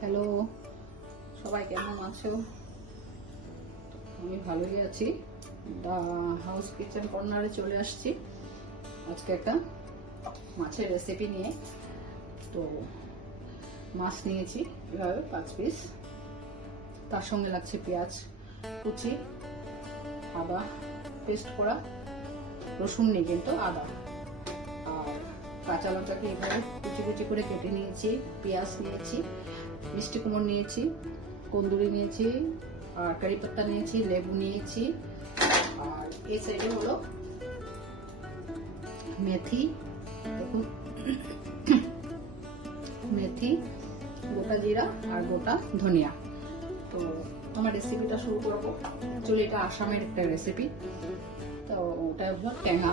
Hello, সবাই কেমন আছো? আমি ভালোই আছি। দা হাউস কিচেন কর্নারে চলে আসছি আজকে একটা মাছের রেসিপি নিয়ে। তো মাছ নিয়েছি এভাবে 5 পিস, তার সঙ্গে লাগছে পেঁয়াজ কুচি, আদা পেস্ট করা, রসুন নেই কিন্তু আদা, আর কাঁচা লঙ্কাকে এভাবে কুচি কুচি করে কেটে নিয়েছি, পেঁয়াজ নিয়েছি, মিষ্টি কুমড় নিয়েছি, কন্দুরি নিয়েছি, আর কারি পাত্তা নিয়েছি, লেবু নিয়েছি, আর এই সাইডে হলো মেথি, দেখুন মেথি, গোটা জিরা আর গোটা ধনিয়া। তো আমার রেসিপিটা শুরু করবো। অ্যাকচুয়ালি এটা আসামের একটা রেসিপি। তো ওটা হলো টেঙা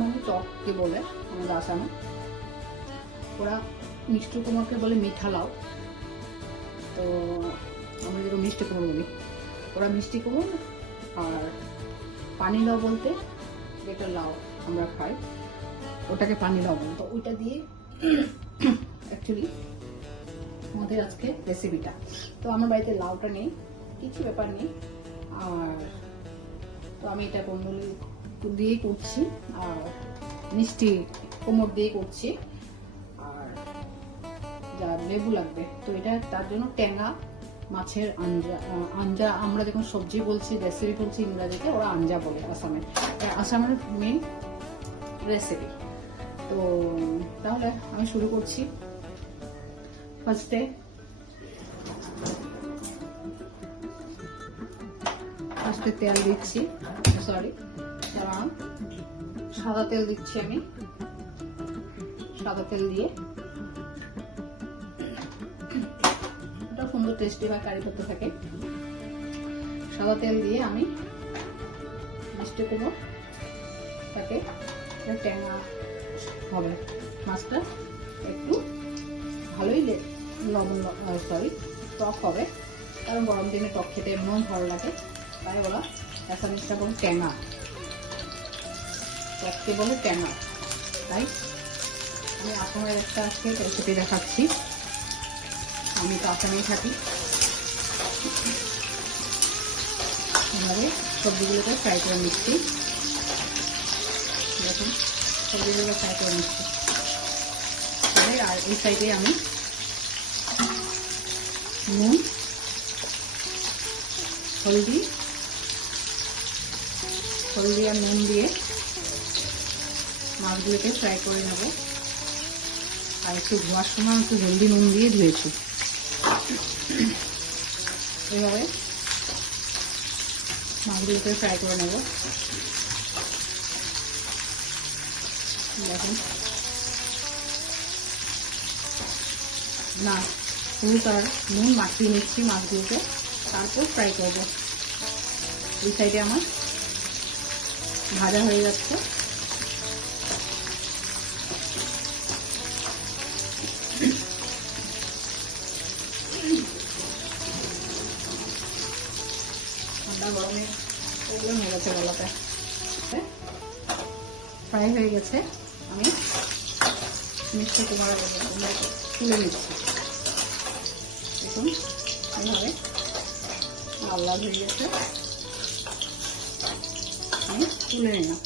মানে টক কি বলে আমাদের আসামে, ওরা মিষ্টি কুমড়কে বলে মিঠা লাউ। তো আমরা যেরকম মিষ্টি কুমড় বলি, ওরা মিষ্টি কুমড় আর পানি লাউ বলতে যেটা লাউ আমরা খাই ওটাকে পানি লাউ বলি। তো ওইটা দিয়ে অ্যাকচুয়ালি আমাদের আজকে রেসিপিটা। তো আমার বাড়িতে লাউটা নেই, কিছু ব্যাপার নেই। আর তো আমি এটা কুমড়োলি দিয়ে করছি আর মিষ্টি কুমড় দিয়ে করছি, আর যা লেবু লাগবে। তো এটা তার জন্য টেঙা মাছের আঞ্জা আমরা যখন সবজি বলছি, রেসিপি বলছি ইংরাজিতে, ওরা আঞ্জা বলে আসামের মেন রেসিপি। তো তাহলে আমি শুরু করছি। ফার্স্টে তেল দিচ্ছি, সাদা তেল দিচ্ছি। আমি সাদা তেল দিয়ে, এটা সুন্দর টেস্টি হয়, কারি করতে থাকে। সাদা তেল দিয়ে আমি মিষ্টি কুমড়ো তাকে টেঙা হবে, মাছটা একটু ভালোই টক হবে, কারণ গরম দিনে টক খেতে এমন ভালো লাগে, তাই ওরা অ্যাসামিসটা বলে টেঙা, টককে বলে টেঙা। তাই আমি আসামের একটা আজকে রেসিপি দেখাচ্ছি। আমি তো আসামেই থাকি। এভাবে সবজিগুলোকে ফ্রাই করে নিচ্ছি, দেখুন সবজিগুলোকে ফ্রাই করে নিচ্ছি। আর এই সাইডে আমি নুন, হলদি আর নুন দিয়ে মাছগুলোকে ফ্রাই করে নেব। আর একটু ধোয়ার সময় একটু হলদি নুন দিয়ে ধুয়েছি। এইভাবে মাছগুলোকে ফ্রাই করে নেব। দেখুন না, হলুদ আর নুন মাখিয়ে নিচ্ছি মাছগুলোকে, তারপর ফ্রাই করবো। এই সাইডে আমার ভাজা হয়ে যাচ্ছে। ঠান্ডা গরমে প্রবলেম হয়ে গেছে গলাতে। ফ্রাই হয়ে গেছে, আমি মিষ্টি কুমড়ো তুলে নিচ্ছি। দেখুন এইভাবে লাল লাল হয়ে গেছে, আমি তুলে নিলাম।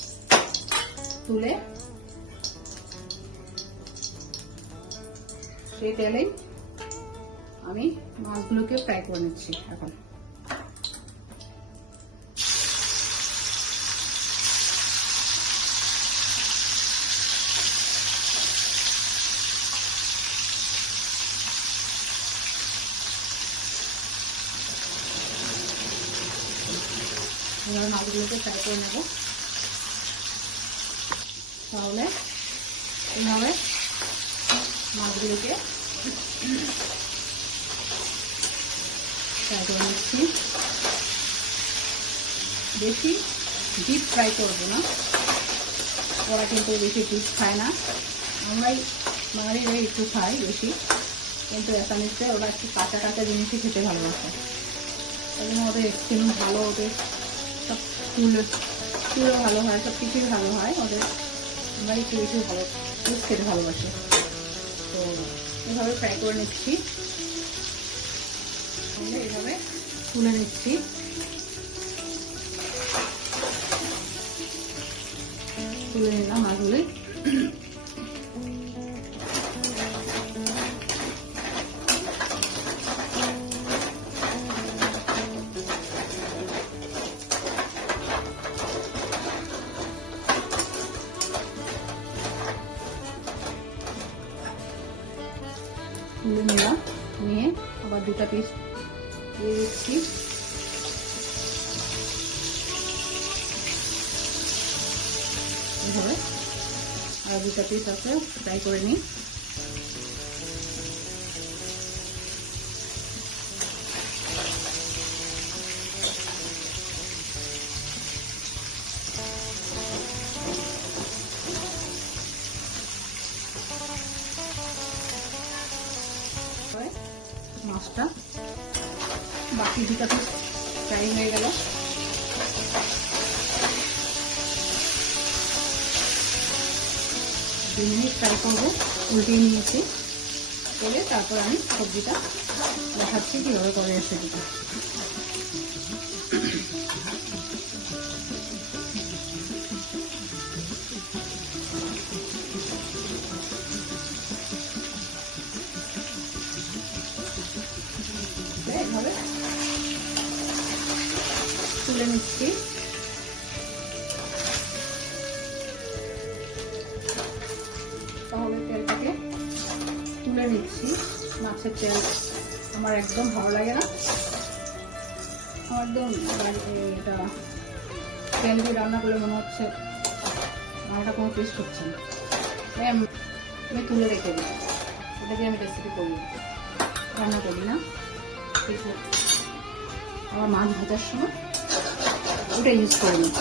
তুলে সেই তেলেই আমি মাছগুলোকে ফ্রাই করে নিচ্ছি। এখন মাছগুলোকে ফ্রাই করে নেব। তাহলে এইভাবে মাছগুলোকে ফ্রাই করে নিচ্ছি। বেশি ডিপ ফ্রাই করবো না, ওরা কিন্তু বেশি ডিপ খায় না। আমরাই বাঙালিরা একটু খাই বেশি, কিন্তু অ্যাসামিসে ওরা একটু কাঁচা কাঁচা জিনিসই খেতে ভালোবাসে। ওই জন্য ওদের একটু ভালো, ওদের সব চুলও ভালো হয়, সব কিছুই ভালো হয় ওদের। আমরা একটু বেশি ভালো খেতে ভালোবাসি। তো এভাবে ফ্রাই করে নিচ্ছি, এভাবে তুলে নিচ্ছি। তুলে নিলাম মাছগুলি। তুলে নিলাম, নিয়ে আবার দুটা পিস দিয়ে দিচ্ছি। এভাবে আর দুটা পিস আছে, ফ্রাই করে নিই। মাছটা বাকি দুটা পিস ফ্রাই হয়ে গেল। 2 মিনিট ফ্রাই করবো, উল্টিয়ে নিয়েছি। করে তারপর আমি সবজিটা দেখাচ্ছি কীভাবে করে রেসিপিটা। এভাবে তুলে নিচ্ছি। তাহলে তেলটাকে তুলে নিচ্ছি। মাছের তেল আমার একদম ভালো লাগে না, আমার একদম এটা তেল দিয়ে রান্না করলে মনে হচ্ছে রান্নাটা কোনো টেস্ট হচ্ছে না। আমি তুলে রেখে দিই, এটা দিয়ে আমি রেসিপি করি, রান্না করি না। আমার মাছ ভাজার সময় ওটা ইউজ করে নিই।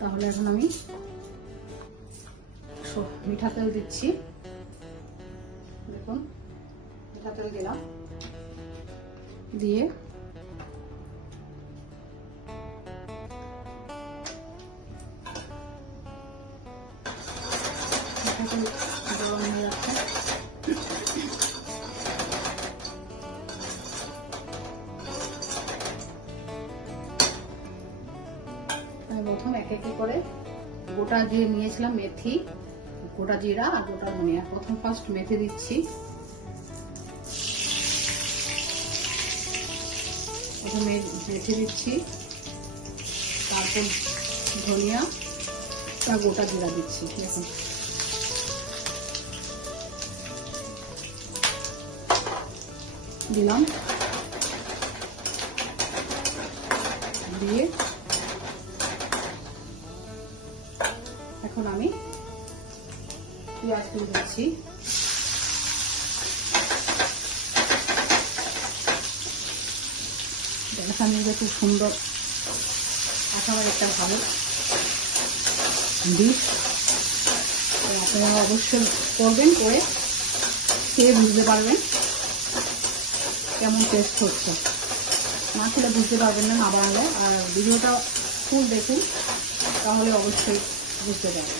তাহলে এখন আমি মিঠা তেল দিচ্ছি। দেখুন মিঠা তেল দিলাম, দিয়ে গরম হয়ে যাচ্ছে। প্রথম এক এক করে গোটা দিয়ে নিয়েছিলাম মেথি, গোটা জিরা আর গোটা ধনিয়া। প্রথম ফার্স্ট মেথি দিচ্ছি, প্রথমে মেথি দিচ্ছি, তারপর ধনিয়া আর গোটা জিরা দিচ্ছি। দেখুন দিলাম, দিয়ে এখন আমি পেঁয়াজ দিয়ে দিচ্ছি। এখানে খুব সুন্দর আসার একটা ভালো ডিশ, আপনারা অবশ্যই করবেন, করে খেয়ে বুঝতে পারবেন কেমন টেস্ট হচ্ছে। না খেলে বুঝতে পারবেন না, না বানালে। আর ভিডিওটা ফুল দেখুন, তাহলে অবশ্যই বুঝতে পারবেন।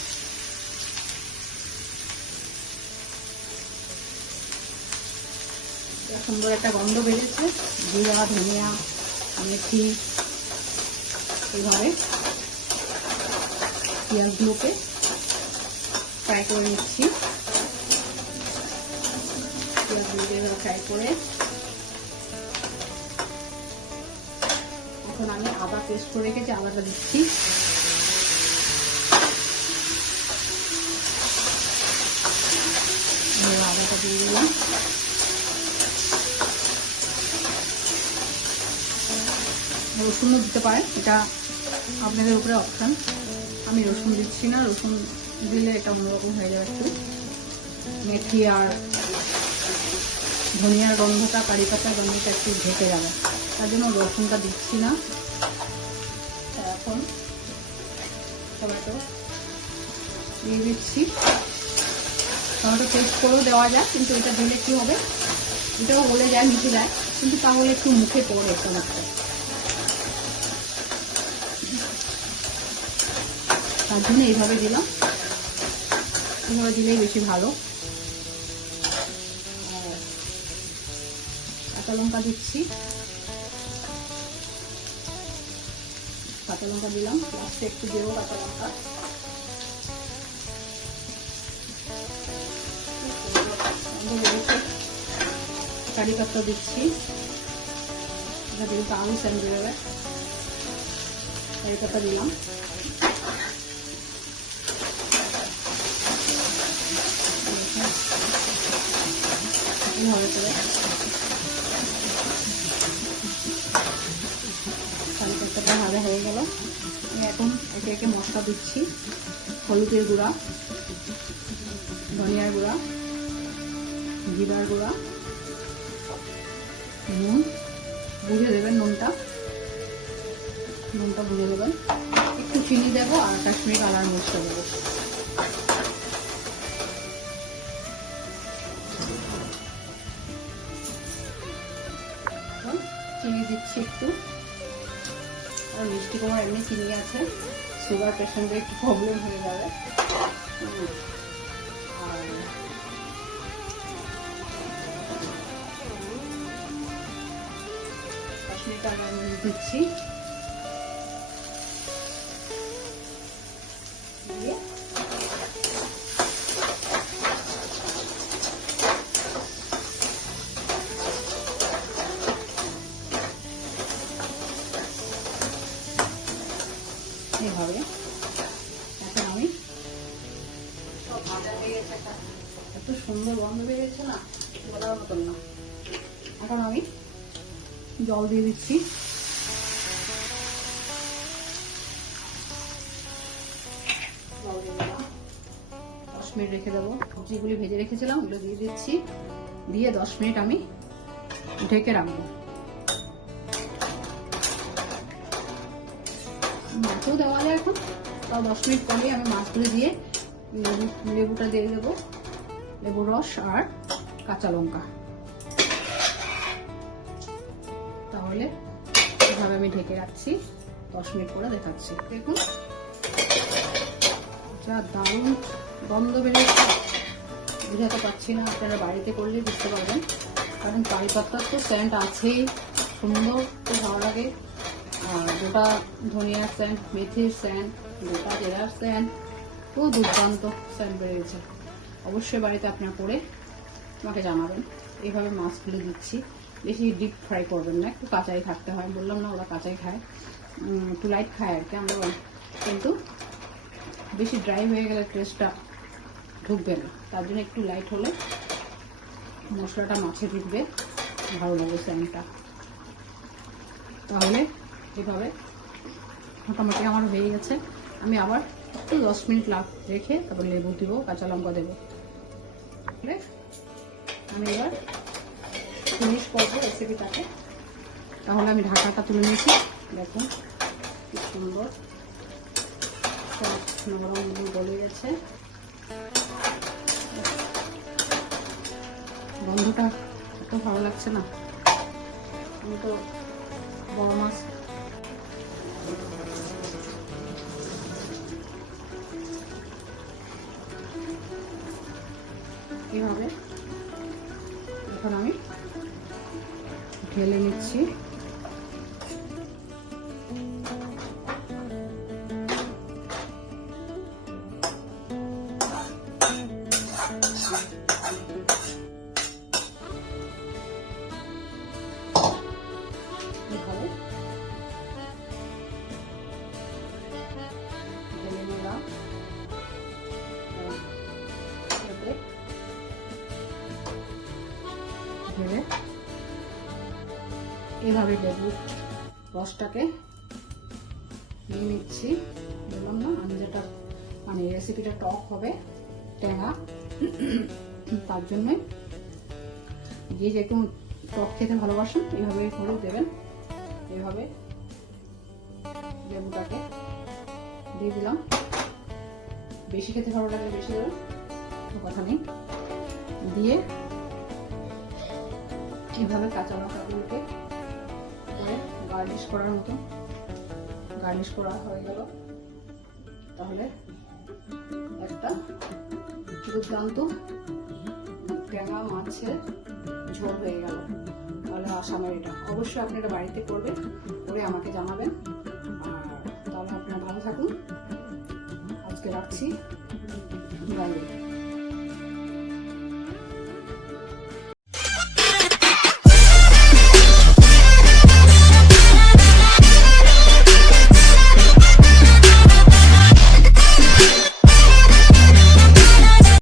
সুন্দর একটা গন্ধ বেরিয়েছে, জিরা ধনিয়া মেথি। এইভাবে পেঁয়াজগুলোকে ফ্রাই করে নিচ্ছি। পেঁয়াজগুলোকে ফ্রাই করে এখন আমি আদা পেস্ট করে রেখেছি, আদাটা দিচ্ছি। আদাটা দিয়ে দিলাম। রসুনও দিতে পারেন, এটা আপনাদের উপরে অপশান। আমি রসুন দিচ্ছি না, রসুন দিলে এটা অন্যরকম হয়ে যাবে একটু। মেথি আর ধনিয়ার গন্ধটা, কারি পাতার গন্ধটা একটু ঢেকে যাবে, তার জন্য রসুনটা দিচ্ছি না। এখন টমেটো দিয়ে দিচ্ছি। টমেটো পেস্ট করেও দেওয়া যায়, কিন্তু এটা দিলে কি হবে, এটাও গলে যায়, মিশে যায়, কিন্তু তাহলে একটু মুখে পড়ে টমেটোটা, তার জন্য এইভাবে দিলাম। এইভাবে দিলেই বেশি ভালো। কাঁচা লঙ্কা দিচ্ছি, কাঁচা লঙ্কা দিলাম, লাস্টে একটু দেবো কাঁচা লঙ্কা। কারি পাতা দিচ্ছি, এটা দিলে তো আলু সেন্ড বেরোবে। কারি পাতা দিলাম, ভালো করে কারি পাতাটা ভাজা হয়ে গেল। আমি এখন একে একে মশলা দিচ্ছি। হলুদের গুঁড়া, ধনিয়ার গুঁড়া, জিরার গুঁড়া, নুন বুঝে দেবেন, নুনটা বুঝে দেবেন। একটু চিনি দেবো আর কাশ্মীরি কালার মশলা দেবো। চিনি দিচ্ছি একটু, আর মিষ্টি কুমড়া এমনি চিনি আছে, সুগার পেশেন্টের একটু প্রবলেম হয়ে যাবে। আর কাশ্মীরি কালার দিচ্ছি, দিয়ে এভাবে এখন আমি সব ভাজা হয়ে গেছে, এত সুন্দর গন্ধ বেরিয়েছে না, বলার মতন না। এখন আমি জল দিয়ে দিচ্ছি। 10 মিনিট রেখে দেবো। যেগুলি ভেজে রেখেছিলাম ওগুলো দিয়ে দিচ্ছি, দিয়ে 10 মিনিট আমি ঢেকে রাখবো। মাছও দেওয়া যায় এখন, তাও 10 মিনিট পরে আমি মাছগুলো দিয়ে লেবুটা দিয়ে দেবো, লেবুর রস আর কাঁচা লঙ্কা। তাহলে এভাবে আমি ঢেকে রাখছি, 10 মিনিট পরে দেখাচ্ছি। দেখুন যা দারুণ গন্ধ বেরিয়েছে, বুঝাতে পারছি না, আপনারা বাড়িতে করলে বুঝতে পারবেন, কারণ কারি পাতার তো সেন্ট আছেই, সুন্দর খুব ভালো লাগে। আর গোটা ধনিয়ার সেন্ট, মেথির সেন্ট, গোটা জেরার সেন্ট, খুব দুর্দান্ত সেন্ট বেরিয়েছে। অবশ্যই বাড়িতে আপনারা করে আমাকে জানাবেন। এইভাবে মাছগুলো দিচ্ছি, বেশি ডিপ ফ্রাই করবেন না, একটু কাঁচাই থাকতে হয়, বললাম না ওরা কাঁচাই খায়, একটু লাইট খায় আর কি, আমরা কিন্তু বেশি ড্রাই হয়ে গেলে টেস্টটা ঢুকবে না, তার জন্য একটু লাইট হলে মশলাটা মাছে ঢুকবে, ভালো লাগবে সেন্টটা। তাহলে এভাবে মোটামুটি আমার হয়ে গেছে। আমি আবার একটু 10 মিনিট রেখে তারপর লেবু দেবো, কাঁচা লঙ্কা দেবো। আমি এবার ফিনিশ করবো রেসিপিটাকে। তাহলে আমি ঢাকাটা তুলে নিয়েছি, দেখুন কি সুন্দর সব নরম গলে গেছে। গন্ধটা এত ভালো লাগছে না, আমি তো বড় মাছ এভাবে এখন আমি ঢেলে নিচ্ছি। এভাবে লেবুর রসটাকে নিয়ে নিচ্ছি। বললাম না আঞ্জাটা মানে রেসিপিটা টক হবে, টেঙা, তার জন্যই যে যেরকম টক খেতে ভালোবাসেন এইভাবে করে দেবেন। এইভাবে লেবুটাকে দিয়ে দিলাম, বেশি খেতে ভালো লাগলে বেশি দেবেন, কথা নেই। দিয়ে এইভাবে কাঁচা লঙ্কাগুলোকে করে গার্নিশ করার মতো গার্নিশ করা হয়ে গেল। তাহলে একটা দুর্দান্ত ট্যাংরা মাছের ঝোল হয়ে গেল। তাহলে আসামের এটা অবশ্যই আপনি এটা বাড়িতে করবেন, করে আমাকে জানাবেন। আর তাহলে আপনারা ভালো থাকুন, আজকে রাখছি, বাই।